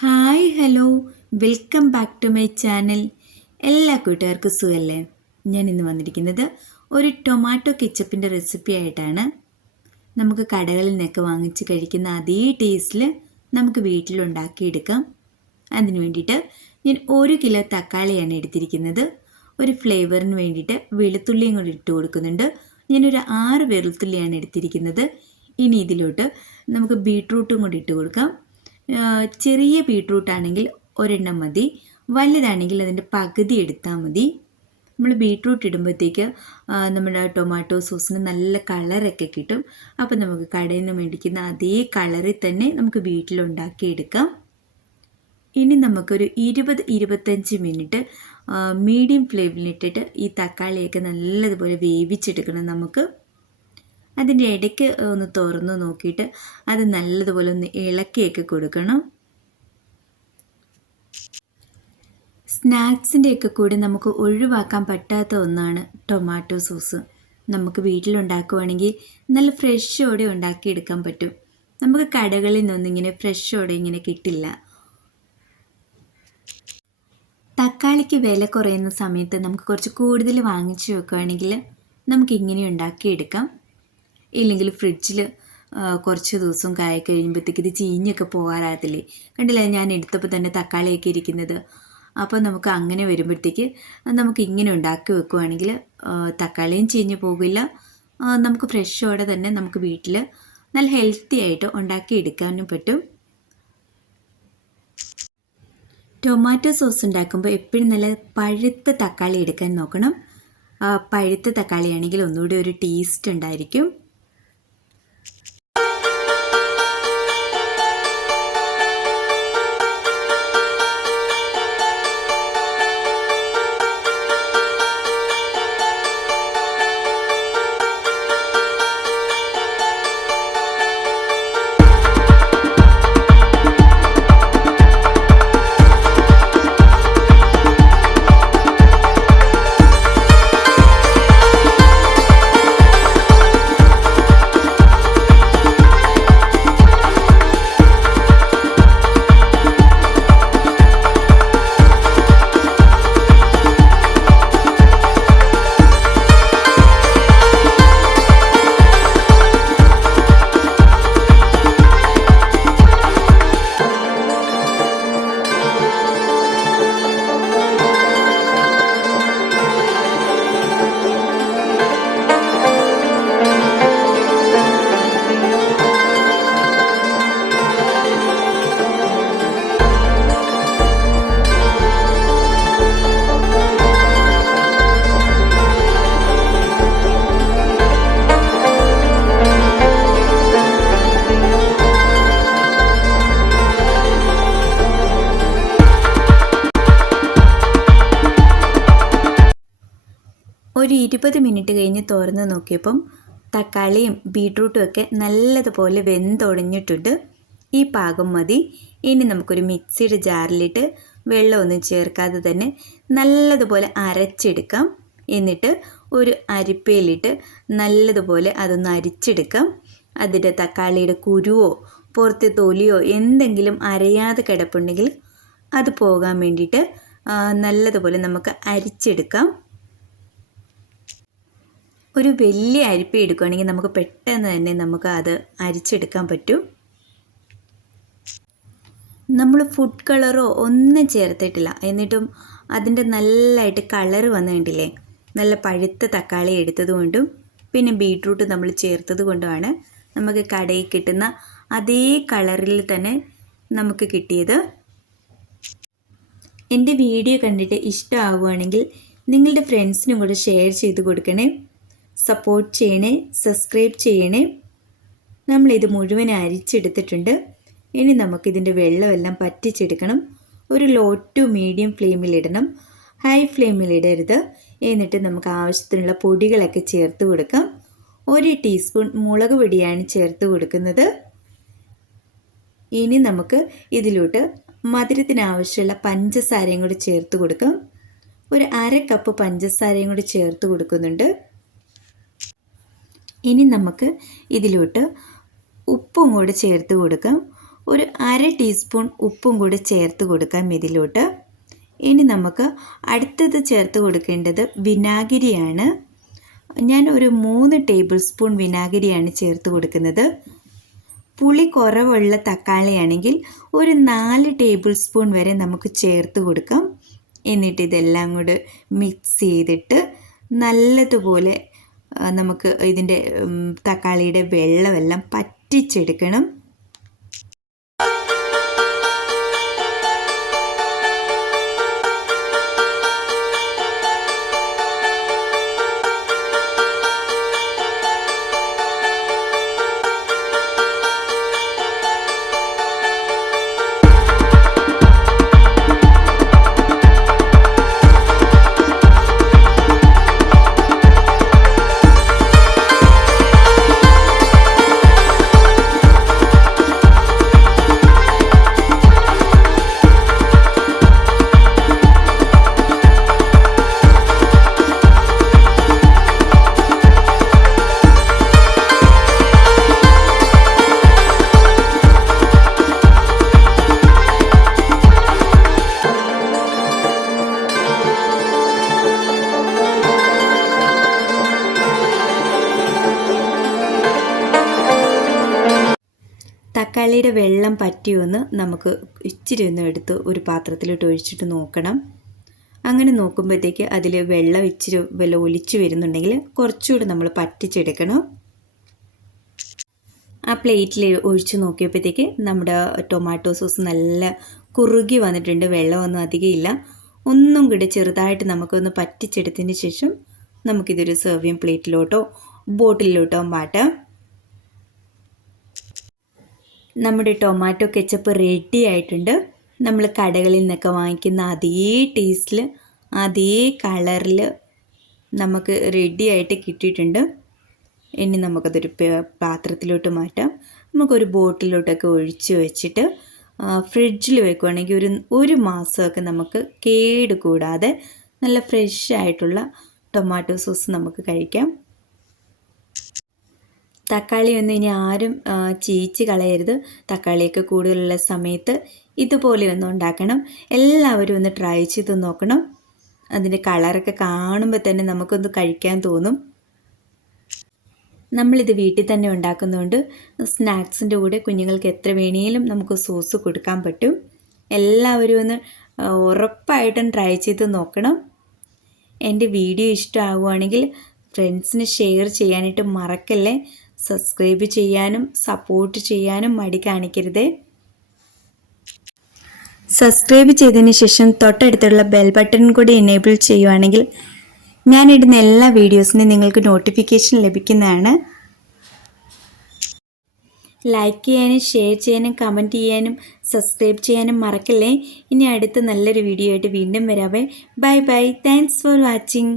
Hi hello welcome back to my channel. എല്ലാ കൂട്ടുകാർക്കും സുഖമല്ലേ? ഞാൻ ഇന്ന് വന്നിരിക്കുന്നത് ഒരു ടൊമാറ്റോ കെച്ചപ്പിൻ്റെ റെസിപ്പി ആയിട്ടാണ്. നമുക്ക് കടകളിൽ നിന്നൊക്കെ വാങ്ങിച്ച് കഴിക്കുന്ന അതേ ടേസ്റ്റിൽ നമുക്ക് വീട്ടിലുണ്ടാക്കിയെടുക്കാം. അതിന് വേണ്ടിയിട്ട് ഞാൻ 1 കിലോ തക്കാളിയാണ് എടുത്തിരിക്കുന്നത്. ഒരു ഫ്ലേവറിന് വേണ്ടിയിട്ട് വെളുത്തുള്ളിയും കൂടി ഇട്ട് കൊടുക്കുന്നുണ്ട്. ഞാനൊരു 6 വെളുത്തുള്ളിയാണ് എടുത്തിരിക്കുന്നത്. ഇനി ഇതിലോട്ട് നമുക്ക് ബീട്രൂട്ടും കൂടി ഇട്ട് കൊടുക്കാം. ചെറിയ ബീട്രൂട്ട് ആണെങ്കിൽ ഒരെണ്ണം മതി, വലുതാണെങ്കിൽ അതിൻ്റെ പകുതി എടുത്താൽ മതി. നമ്മൾ ബീട്രൂട്ട് ഇടുമ്പോഴത്തേക്ക് നമ്മുടെ ടൊമാറ്റോ സോസിന് നല്ല കളറൊക്കെ കിട്ടും. അപ്പം നമുക്ക് കടയിൽ നിന്ന് മേടിക്കുന്ന അതേ കളറിൽ തന്നെ നമുക്ക് വീട്ടിലുണ്ടാക്കിയെടുക്കാം. ഇനി നമുക്കൊരു 20-25 മിനിറ്റ് മീഡിയം ഫ്ലെയിമിലിട്ടിട്ട് ഈ തക്കാളിയൊക്കെ നല്ലതുപോലെ വേവിച്ചെടുക്കണം. നമുക്ക് അതിൻ്റെ ഇടയ്ക്ക് ഒന്ന് തുറന്ന് നോക്കിയിട്ട് അത് നല്ലതുപോലെ ഒന്ന് ഇളക്കിയൊക്കെ കൊടുക്കണം. സ്നാക്സിൻ്റെയൊക്കെ കൂടെ നമുക്ക് ഒഴിവാക്കാൻ പറ്റാത്ത ഒന്നാണ് ടൊമാറ്റോ സോസ്. നമുക്ക് വീട്ടിലുണ്ടാക്കുവാണെങ്കിൽ നല്ല ഫ്രഷോടെ ഉണ്ടാക്കിയെടുക്കാൻ പറ്റും. നമുക്ക് കടകളിൽ നിന്നൊന്നും ഇങ്ങനെ ഫ്രഷോടെ ഇങ്ങനെ കിട്ടില്ല. തക്കാളിക്ക് വില കുറയുന്ന സമയത്ത് നമുക്ക് കുറച്ച് കൂടുതൽ വാങ്ങിച്ചു വെക്കുകയാണെങ്കിൽ നമുക്കിങ്ങനെ ഉണ്ടാക്കിയെടുക്കാം. ഇല്ലെങ്കിൽ ഫ്രിഡ്ജിൽ കുറച്ച് ദിവസം കായ കഴിയുമ്പോഴത്തേക്ക് ഇത് ചീഞ്ഞൊക്കെ പോകാറാകത്തില്ലേ? കണ്ടില്ലേ, ഞാൻ എടുത്തപ്പോൾ തന്നെ തക്കാളിയൊക്കെ ഇരിക്കുന്നത്. അപ്പോൾ നമുക്ക് അങ്ങനെ വരുമ്പോഴത്തേക്ക് നമുക്ക് ഇങ്ങനെ ഉണ്ടാക്കി വെക്കുകയാണെങ്കിൽ തക്കാളിയും ചീഞ്ഞ് പോകില്ല. നമുക്ക് ഫ്രഷോടെ തന്നെ നമുക്ക് വീട്ടിൽ നല്ല ഹെൽത്തി ആയിട്ട് ഉണ്ടാക്കിയെടുക്കാനും പറ്റും. ടൊമാറ്റോ സോസ് ഉണ്ടാക്കുമ്പോൾ എപ്പോഴും നല്ല പഴുത്ത തക്കാളി എടുക്കാൻ നോക്കണം. പഴുത്ത തക്കാളിയാണെങ്കിൽ ഒന്നുകൂടി ഒരു ടേസ്റ്റ് ഉണ്ടായിരിക്കും. ഒരു 20 മിനിറ്റ് കഴിഞ്ഞ് തുറന്ന് നോക്കിയപ്പം തക്കാളിയും ബീട്രൂട്ടും ഒക്കെ നല്ലതുപോലെ വെന്തൊടഞ്ഞിട്ടുണ്ട്. ഈ പാകം മതി. ഇനി നമുക്കൊരു മിക്സിയുടെ ജാറിലിട്ട് വെള്ളമൊന്നും ചേർക്കാതെ തന്നെ നല്ലതുപോലെ അരച്ചെടുക്കാം. എന്നിട്ട് ഒരു അരിപ്പയിലിട്ട് നല്ലതുപോലെ അതൊന്ന് അരിച്ചെടുക്കാം. അതിൻ്റെ തക്കാളിയുടെ കുരുവോ പുറത്തെ തൊലിയോ എന്തെങ്കിലും അരയാതെ കിടപ്പുണ്ടെങ്കിൽ അത് പോകാൻ വേണ്ടിയിട്ട് നല്ലതുപോലെ നമുക്ക് അരിച്ചെടുക്കാം. ഒരു വലിയ അരിപ്പ എടുക്കുകയാണെങ്കിൽ നമുക്ക് പെട്ടെന്ന് തന്നെ നമുക്ക് അത് അരിച്ചെടുക്കാൻ പറ്റും. നമ്മൾ ഫുഡ് കളറോ ഒന്നും ചേർത്തിട്ടില്ല, എന്നിട്ടും അതിൻ്റെ നല്ലതായിട്ട് കളറ് വന്നു കണ്ടില്ലേ? നല്ല പഴുത്ത തക്കാളി എടുത്തതുകൊണ്ടും പിന്നെ ബീട്രൂട്ട് നമ്മൾ ചേർത്തത് കൊണ്ടുമാണ് നമുക്ക് കടയിൽ കിട്ടുന്ന അതേ കളറിൽ തന്നെ നമുക്ക് കിട്ടിയത്. എൻ്റെ വീഡിയോ കണ്ടിട്ട് ഇഷ്ടമാവുകയാണെങ്കിൽ നിങ്ങളുടെ ഫ്രണ്ട്സിനും കൂടെ ഷെയർ ചെയ്ത് കൊടുക്കണേ. സപ്പോർട്ട് ചെയ്യണേ, സബ്സ്ക്രൈബ് ചെയ്യണേ. നമ്മളിത് മുഴുവൻ അരിച്ചെടുത്തിട്ടുണ്ട്. ഇനി നമുക്കിതിൻ്റെ വെള്ളമെല്ലാം പറ്റിച്ചെടുക്കണം. ഒരു ലോ ടു മീഡിയം ഫ്ലെയിമിലിടണം, ഹൈ ഫ്ലെയിമിലിടരുത്. എന്നിട്ട് നമുക്ക് ആവശ്യത്തിനുള്ള പൊടികളൊക്കെ ചേർത്ത് കൊടുക്കാം. 1 ടീസ്പൂൺ മുളക് പൊടിയാണ് ചേർത്ത് കൊടുക്കുന്നത്. ഇനി നമുക്ക് ഇതിലോട്ട് മധുരത്തിനാവശ്യമുള്ള പഞ്ചസാരയും കൂടി ചേർത്ത് കൊടുക്കാം. ഒരു 1/2 കപ്പ് പഞ്ചസാരയും കൂടി ചേർത്ത് കൊടുക്കുന്നുണ്ട്. ഇനി നമുക്ക് ഇതിലോട്ട് ഉപ്പും കൂടി ചേർത്ത് കൊടുക്കാം. ഒരു 1/2 ടീസ്പൂൺ ഉപ്പും കൂടി ചേർത്ത് കൊടുക്കാം ഇതിലോട്ട്. ഇനി നമുക്ക് അടുത്തത് ചേർത്ത് കൊടുക്കേണ്ടത് വിനാഗിരിയാണ്. ഞാൻ ഒരു 3 ടേബിൾ സ്പൂൺ വിനാഗിരിയാണ് ചേർത്ത് കൊടുക്കുന്നത്. പുളി കുറവുള്ള തക്കാളിയാണെങ്കിൽ ഒരു 4 ടേബിൾ സ്പൂൺ വരെ നമുക്ക് ചേർത്ത് കൊടുക്കാം. എന്നിട്ട് ഇതെല്ലാം കൂടി മിക്സ് ചെയ്തിട്ട് നല്ലതുപോലെ നമുക്ക് ഇതിൻ്റെ തക്കാളിയുടെ വെള്ളമെല്ലാം പറ്റിച്ചെടുക്കണം. തക്കാളിയുടെ വെള്ളം പറ്റിയൊന്ന് നമുക്ക് ഇച്ചിരി ഒന്ന് എടുത്ത് ഒരു പാത്രത്തിലോട്ട് ഒഴിച്ചിട്ട് നോക്കണം. അങ്ങനെ നോക്കുമ്പോഴത്തേക്ക് അതിൽ വെള്ളം ഇച്ചിരി വല്ല ഒലിച്ചു വരുന്നുണ്ടെങ്കിൽ കുറച്ചുകൂടി നമ്മൾ പറ്റിച്ചെടുക്കണം. ആ പ്ലേറ്റിൽ ഒഴിച്ച് നോക്കിയപ്പോഴത്തേക്ക് നമ്മുടെ ടൊമാറ്റോ സോസ് നല്ല കുറുകി വന്നിട്ടുണ്ട്. വെള്ളമൊന്നും അധികം ഇല്ല. ഒന്നും കൂടി ചെറുതായിട്ട് നമുക്കൊന്ന് പറ്റിച്ചെടുത്തതിന് ശേഷം നമുക്കിതൊരു സെർവിങ് പ്ലേറ്റിലോട്ടോ ബോട്ടിലോട്ടോ മാറ്റാം. നമ്മുടെ ടൊമാറ്റോ കെച്ചപ്പ് റെഡി ആയിട്ടുണ്ട്. നമ്മൾ കടകളിൽ നിന്നൊക്കെ വാങ്ങിക്കുന്ന അതേ ടേസ്റ്റിൽ അതേ കളറിൽ നമുക്ക് റെഡി ആയിട്ട് കിട്ടിയിട്ടുണ്ട്. ഇനി നമുക്കതൊരു പാത്രത്തിലോട്ട് മാറ്റാം. നമുക്കൊരു ബോട്ടിലോട്ടൊക്കെ ഒഴിച്ച് വെച്ചിട്ട് ഫ്രിഡ്ജിൽ വെക്കുകയാണെങ്കിൽ ഒരു മാസമൊക്കെ നമുക്ക് കേട് കൂടാതെ നല്ല ഫ്രഷ് ആയിട്ടുള്ള ടൊമാറ്റോ സോസ് നമുക്ക് കഴിക്കാം. തക്കാളിയൊന്നും ഇനി ആരും ചീച്ച് കളയരുത്. തക്കാളിയൊക്കെ കൂടുതലുള്ള സമയത്ത് ഇതുപോലെ ഒന്ന് ഉണ്ടാക്കണം. എല്ലാവരും ഒന്ന് ട്രൈ ചെയ്ത് നോക്കണം. അതിൻ്റെ കളറൊക്കെ കാണുമ്പോൾ തന്നെ നമുക്കൊന്ന് കഴിക്കാൻ തോന്നും. നമ്മളിത് വീട്ടിൽ തന്നെ ഉണ്ടാക്കുന്നതുകൊണ്ട് സ്നാക്സിൻ്റെ കൂടെ കുഞ്ഞുങ്ങൾക്ക് എത്ര വേണേലും നമുക്ക് സോസ് കൊടുക്കാൻ പറ്റും. എല്ലാവരും ഒന്ന് ഉറപ്പായിട്ടും ട്രൈ ചെയ്ത് നോക്കണം. എൻ്റെ വീഡിയോ ഇഷ്ടമാവുകയാണെങ്കിൽ ഫ്രണ്ട്സിന് ഷെയർ ചെയ്യാനായിട്ട് മറക്കല്ലേ. സബ്സ്ക്രൈബ് ചെയ്യാനും സപ്പോർട്ട് ചെയ്യാനും മടി കാണിക്കരുതേ. സബ്സ്ക്രൈബ് ചെയ്തതിന് ശേഷം തൊട്ടടുത്തുള്ള ബെൽ ബട്ടൺ കൂടി എനേബിൾ ചെയ്യുവാണെങ്കിൽ ഞാനിടുന്ന എല്ലാ വീഡിയോസിനും നിങ്ങൾക്ക് നോട്ടിഫിക്കേഷൻ ലഭിക്കുന്നതാണ്. ലൈക്ക് ചെയ്യാനും ഷെയർ ചെയ്യാനും കമൻറ്റ് ചെയ്യാനും സബ്സ്ക്രൈബ് ചെയ്യാനും മറക്കല്ലേ. ഇനി അടുത്ത നല്ലൊരു വീഡിയോ ആയിട്ട് വീണ്ടും വരാവേ. Bye bye. Thanks for watching.